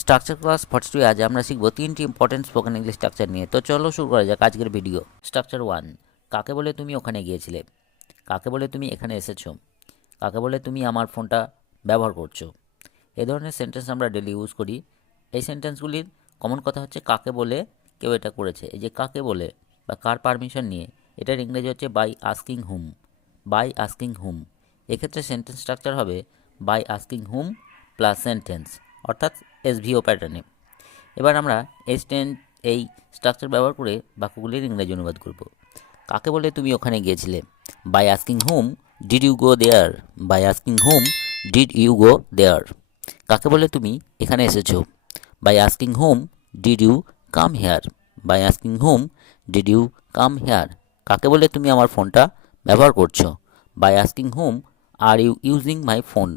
Structure class 42 আজ আমরা শিখব তিনটি ইম্পর্টেন্ট স্পোকেন ইংলিশ স্ট্রাকচার নিয়ে। তো চলো শুরু করা যাক আজকের ভিডিও। স্ট্রাকচার 1, কাকে বলে তুমি ওখানে গিয়েছিলে? কাকে বলে তুমি এখানে এসেছো? কাকে বলে তুমি আমার ফোনটা ব্যবহার করছো? এই ধরনের সেন্টেন্স আমরা ডেলি ইউজ করি। এই সেন্টেন্সগুলির কমন কথা হচ্ছে কাকে বলে কেউ এটা করেছে। এই যে কাকে বলে বা কার পারমিশন নিয়ে, এটার ইংরেজি হচ্ছে by asking whom. By asking whom. এক্ষেত্রে সেন্টেন্স স্ট্রাকচার হবে by asking whom plus sentence, অর্থাৎ এসভিও প্যাটার্নে। এবার আমরা এই স্ট্রাকচার ব্যবহার করে বাক্যগুলির ইংরেজি অনুবাদ করব। কাকে বলে তুমি ওখানে গিয়েছিলে? By asking whom did you go there. By asking whom did you go there. কাকে বলে তুমি এখানে এসেছো? By asking whom did you come here. By asking whom did you come here. কাকে বলে তুমি আমার ফোনটা ব্যবহার করছো? By asking whom are you using my phone.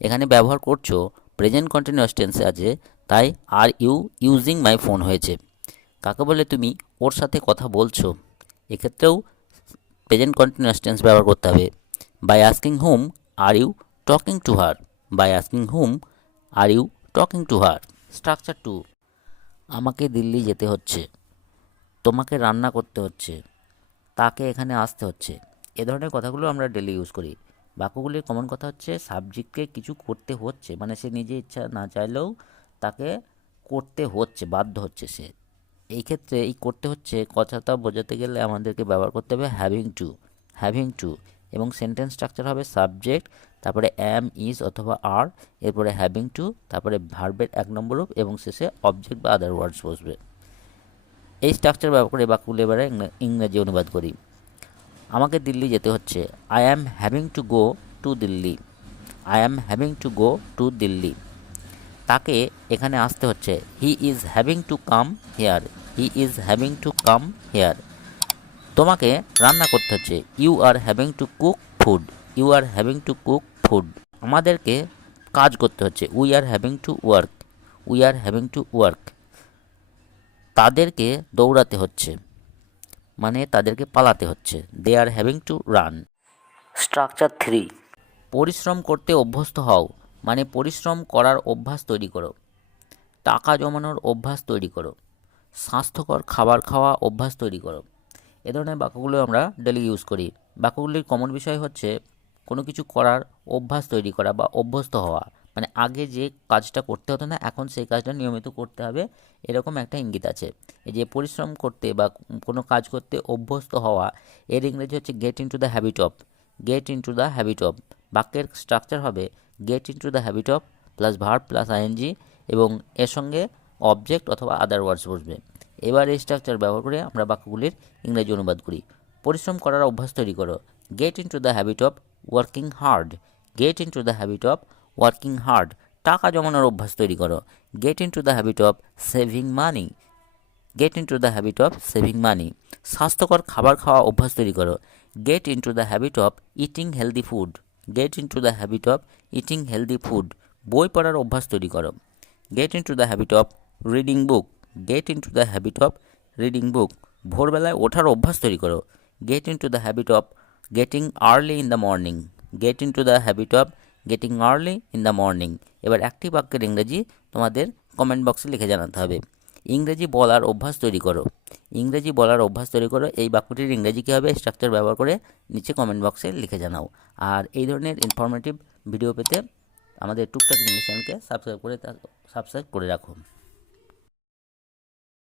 এখানে ব্যবহার করছো প্রেজেন্ট কন্টিনিউয়াস টেন্সে আছে, তাই are you using my phone হয়েছে। কাকে বলে তুমি ওর সাথে কথা বলছো? এক্ষেত্রেও প্রেজেন্ট কন্টিনিউয়াস টেন্স ব্যবহার করতে হবে। By asking whom are you talking to her. By asking whom are you talking to her. Structure 2, আমাকে দিল্লি যেতে হচ্ছে। তোমাকে রান্না করতে হচ্ছে। তাকে এখানে আসতে হচ্ছে। এ ধরনের কথাগুলো আমরা ডেলি ইউজ করি। বাক্যগুলির কমন কথা হচ্ছে সাবজেক্টকে কিছু করতে হচ্ছে, মানে সে নিজে ইচ্ছা না চাইলেও তাকে করতে হচ্ছে, বাধ্য হচ্ছে সে। এই ক্ষেত্রে এই করতে হচ্ছে কথাটা বোঝাতে গেলে আমাদেরকে ব্যবহার করতে হবে হ্যাভিং টু। হ্যাভিং টু এবং সেন্টেন্স স্ট্রাকচার হবে সাবজেক্ট, তারপরে অ্যাম, ইজ অথবা আর, এরপরে হ্যাভিং টু, তারপরে ভার্বের 1 নম্বর রূপ এবং শেষে অবজেক্ট বা আদার ওয়ার্ডস বসবে। এই স্ট্রাকচার ব্যবহার করে বাক্যগুলো এবারে ইংরেজি অনুবাদ করি। আমাকে দিল্লি যেতে হচ্ছে। I am having to go to Delhi. I am having to go to Delhi. তাকে এখানে আসতে হচ্ছে। He is having to come here. He is having to come here. তোমাকে রান্না করতে হচ্ছে। You are having to cook food. You are having to cook food. আমাদেরকে কাজ করতে হচ্ছে। We are having to work. We are having to work. তাদেরকে দৌড়াতে হচ্ছে, মানে তাদেরকে পালাতে হচ্ছে। They are having to run. Structure 3, পরিশ্রম করতে অভ্যস্ত হও, মানে পরিশ্রম করার অভ্যাস তৈরি করো। টাকা জমানোর অভ্যাস তৈরি করো। স্বাস্থ্যকর খাবার খাওয়া অভ্যাস তৈরি করো। এ ধরনের বাক্যগুলো আমরা ডেলি ইউজ করি। বাক্যগুলির কমন বিষয় হচ্ছে কোনো কিছু করার অভ্যাস তৈরি করা বা অভ্যস্ত হওয়া, মানে আগে যে কাজটা করতে হতো না এখন সেই কাজটা নিয়মিত করতে হবে, এরকম একটা ইঙ্গিত আছে। এই যে পরিশ্রম করতে বা কোনো কাজ করতে অভ্যস্ত হওয়া, এর ইংরেজি হচ্ছে get into the habit of. Get into the habit of. বাক্যের স্ট্রাকচার হবে get into the habit of plus verb plus ING এবং এর সঙ্গে অবজেক্ট অথবা আদার ওয়ার্ডস বসবে। এবার এই স্ট্রাকচার ব্যবহার করে আমরা বাক্যগুলির ইংরেজি অনুবাদ করি। পরিশ্রম করার অভ্যাস তৈরি করো। Gate into the habit of working hard. Gate into the habit of working hard. টাকা জমানোর অভ্যাস তৈরি করো। Gate into the habit of saving money. Gate into the habit of saving মানি। স্বাস্থ্যকর খাবার খাওয়া অভ্যাস তৈরি করো। Gate into the habit of eating healthy food. Gate into the habit of eating healthy food. বই পড়ার অভ্যাস তৈরি করো। Gate into the habit of reading book. Gate into the habit of reading book. ভোরবেলায় ওঠার অভ্যাস তৈরি করো। Gate into the habit of getting early in the morning. Gate into the habit of getting early in the morning. এবার একটি বাক্যের ইংরেজি তোমাদের কমেন্ট বক্সে লিখে জানাতে হবে। ইংরেজি বলার অভ্যাস তৈরি করো। ইংরেজি বলার অভ্যাস তৈরি করো, এই বাক্যটির ইংরেজি কী হবে স্ট্রাকচার ব্যবহার করে নিচে কমেন্ট বক্সে লিখে জানাও। আর এই ধরনের ইনফরমেটিভ ভিডিও পেতে আমাদের টুকটাক ইংলিশ চ্যানেলকে সাবস্ক্রাইব করে রাখো।